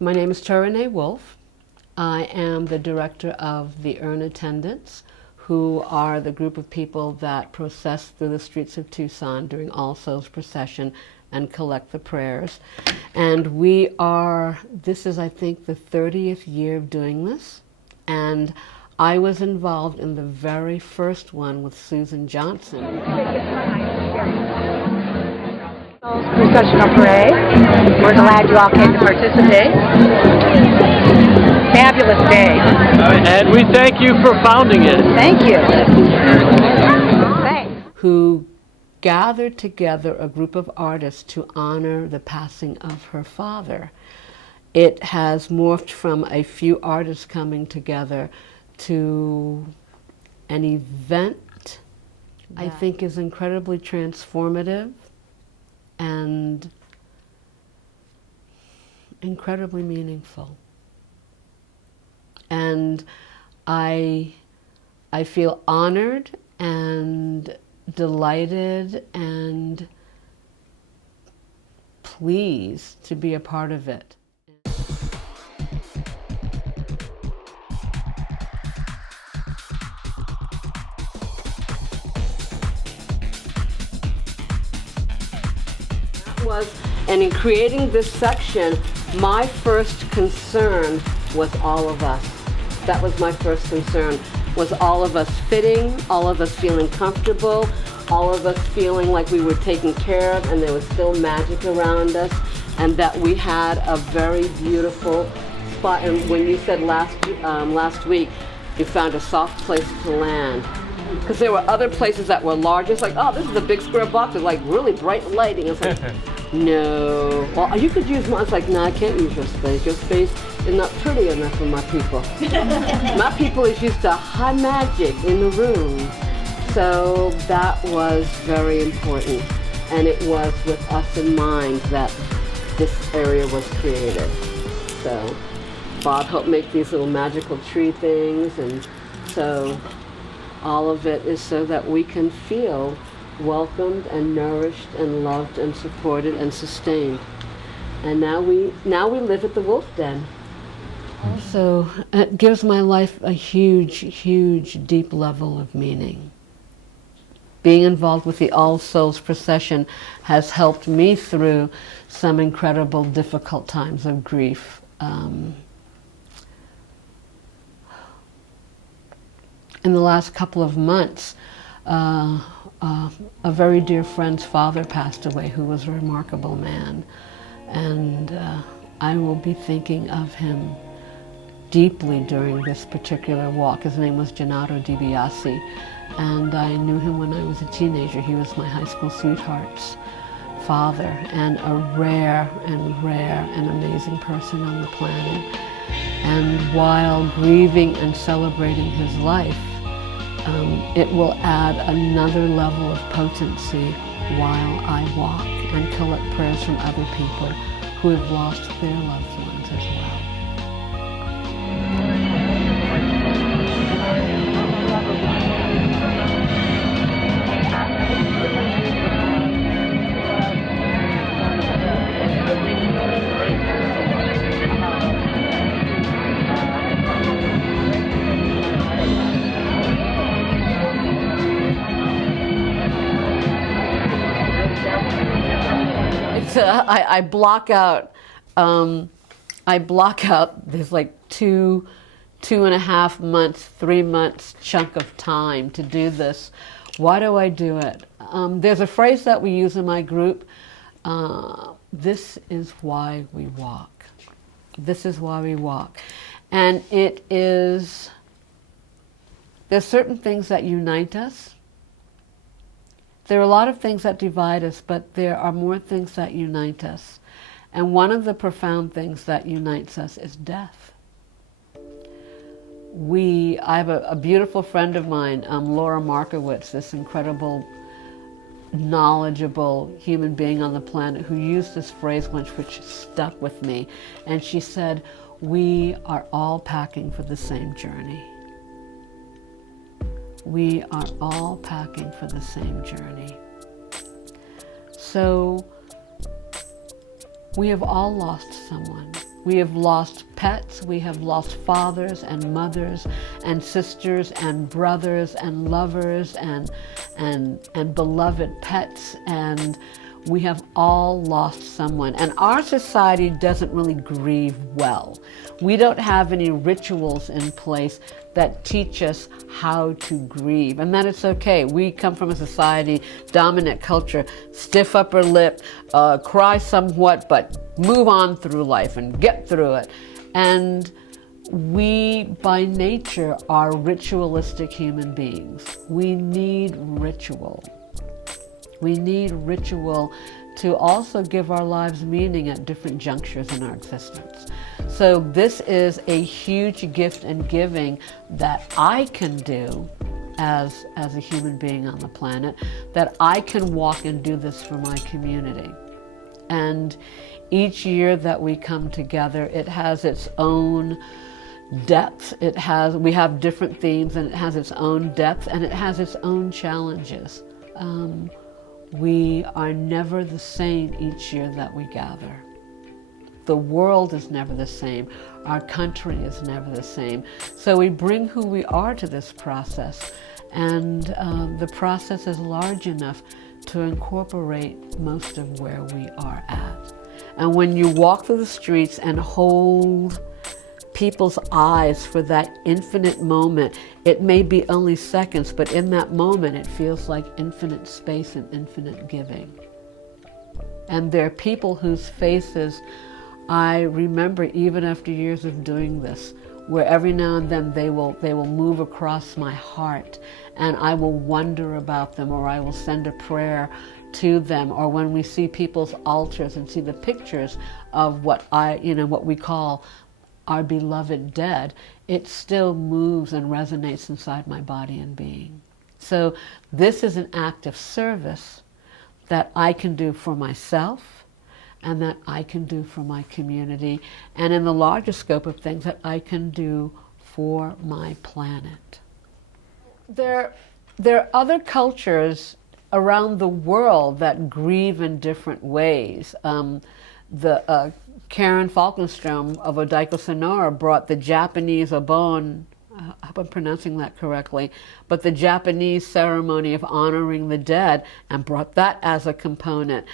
My name is to-ree-nee. I am the director of the Urn Attendants, who are the group of people that process through the streets of Tucson during All Souls procession and collect the prayers. And this is, I think, the 30th year of doing this. And I was involved in the very first one with Susan Johnson. Processional parade. We're glad you all came to participate. Fabulous day. And we thank you for founding it. Thank you. Thanks. Who gathered together a group of artists to honor the passing of her father. It has morphed from a few artists coming together to an event I think is incredibly transformative and incredibly meaningful. And I feel honored and delighted and pleased to be a part of it. And in creating this section, my first concern was all of us. That was my first concern, was all of us fitting, all of us feeling comfortable, all of us feeling like we were taken care of and there was still magic around us, and that we had a very beautiful spot. And when you said last week, you found a soft place to land. Because there were other places that were larger. It's like, oh, this is a big square box with like really bright lighting. It's like, no. Well, you could use mine. It's like, no, I can't use your space. Your space is not pretty enough for my people. My people is used to high magic in the room. So that was very important. And it was with us in mind that this area was created. So Bob helped make these little magical tree things, and so all of it is so that we can feel welcomed and nourished and loved and supported and sustained. And now we live at the Wolf Den. Also, it gives my life a huge, huge, deep level of meaning. Being involved with the All Souls procession has helped me through some incredible, difficult times of grief. In the last couple of months, a very dear friend's father passed away, who was a remarkable man. And I will be thinking of him deeply during this particular walk. His name was Gennaro DiBiase, and I knew him when I was a teenager. He was my high school sweetheart's father, and a rare and amazing person on the planet. And while grieving and celebrating his life, it will add another level of potency while I walk and collect prayers from other people who have lost their loved ones as well. I block out this like 2.5 months, 3 months chunk of time to do this. Why do I do it? There's a phrase that we use in my group. This is why we walk. This is why we walk. And it is, there's certain things that unite us. There are a lot of things that divide us, but there are more things that unite us. And one of the profound things that unites us is death. I have a beautiful friend of mine, Laura Markowitz, this incredible, knowledgeable human being on the planet, who used this phrase once which stuck with me. And she said, we are all packing for the same journey. We are all packing for the same journey. So we have all lost someone. We have lost pets, we have lost fathers and mothers and sisters and brothers and lovers and beloved pets, and we have all lost someone. And our society doesn't really grieve well. We don't have any rituals in place that teach us how to grieve, and that it's okay. We come from a society, dominant culture, stiff upper lip, cry somewhat, but move on through life and get through it. And we, by nature, are ritualistic human beings. We need ritual. We need ritual to also give our lives meaning at different junctures in our existence. So this is a huge gift and giving that I can do as a human being on the planet, that I can walk and do this for my community. And each year that we come together, it has its own depth. We have different themes, and it has its own depth, and it has its own challenges. We are never the same each year that we gather. The world is never the same. Our country is never the same. So we bring who we are to this process, and the process is large enough to incorporate most of where we are at. And when you walk through the streets and hold people's eyes for that infinite moment, it may be only seconds, but in that moment it feels like infinite space and infinite giving. And there are people whose faces I remember even after years of doing this, where every now and then they will move across my heart, and I will wonder about them, or I will send a prayer to them, or when we see people's altars and see the pictures of what we call our beloved dead, it still moves and resonates inside my body and being. So this is an act of service that I can do for myself, and that I can do for my community, and in the larger scope of things, that I can do for my planet. There are other cultures around the world that grieve in different ways. Karen Falkenstrom of Odaiko Sonora brought the Japanese obon, I hope I'm pronouncing that correctly, but the Japanese ceremony of honoring the dead, and brought that as a component.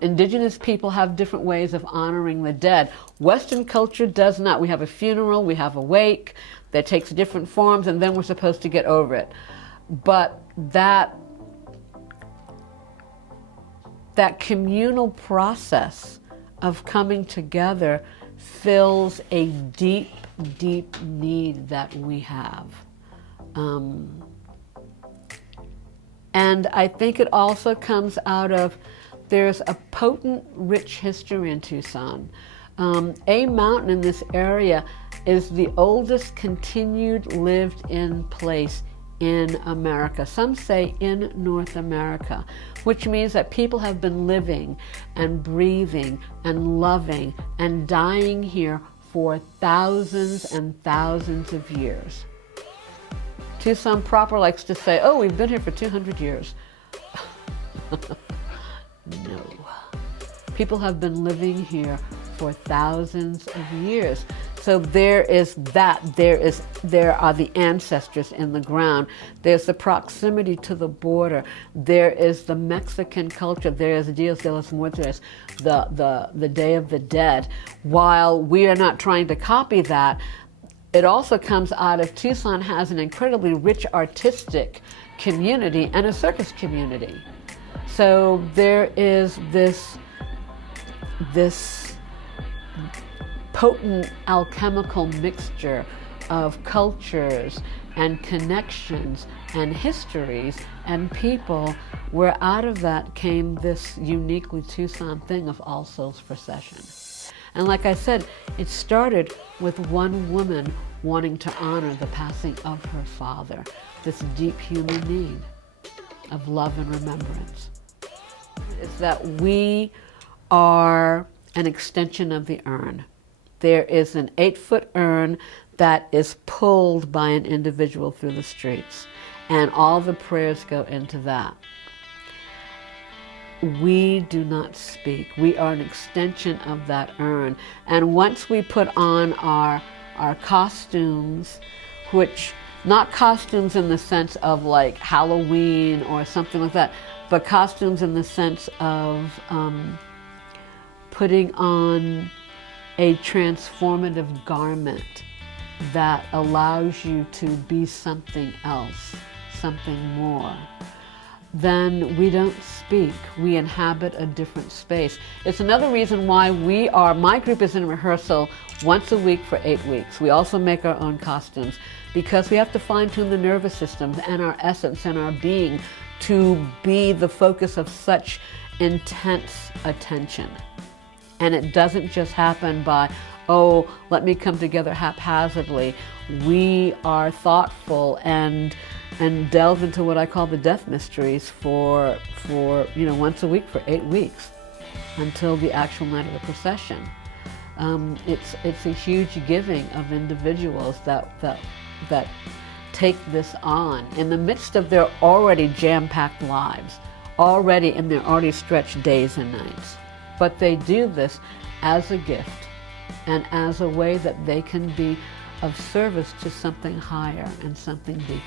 Indigenous people have different ways of honoring the dead. Western culture does not. We have a funeral, we have a wake that takes different forms, and then we're supposed to get over it. But that communal process of coming together fills a deep, deep need that we have. And I think it also comes out of, there's a potent, rich history in Tucson. A mountain in this area is the oldest continued lived-in place in America. Some say in North America, which means that people have been living and breathing and loving and dying here for thousands and thousands of years. Tucson proper likes to say, oh, we've been here for 200 years. No. People have been living here for thousands of years. So there is that. There are the ancestors in the ground. There's the proximity to the border. There is the Mexican culture. There is Dios de los Muertos, the Day of the Dead. While we are not trying to copy that, it also comes out of Tucson has an incredibly rich artistic community and a circus community. So there is this potent alchemical mixture of cultures and connections and histories and people, where out of that came this uniquely Tucson thing of All Souls procession. And like I said, it started with one woman wanting to honor the passing of her father, this deep human need of love and remembrance. It's that we are an extension of the urn. There is an 8-foot urn that is pulled by an individual through the streets, and all the prayers go into that. we do not speak. We are an extension of that urn. And once we put on our costumes, which, not costumes in the sense of like Halloween or something like that, but costumes in the sense of putting on a transformative garment that allows you to be something else, something more, then we don't speak. We inhabit a different space. It's another reason why my group is in rehearsal once a week for 8 weeks. We also make our own costumes because we have to fine-tune the nervous system and our essence and our being to be the focus of such intense attention. And it doesn't just happen by, oh, let me come together haphazardly. We are thoughtful and delve into what I call the death mysteries for once a week for 8 weeks until the actual night of the procession. It's a huge giving of individuals that take this on in the midst of their already jam-packed lives, in their already stretched days and nights. But they do this as a gift and as a way that they can be of service to something higher and something deeper.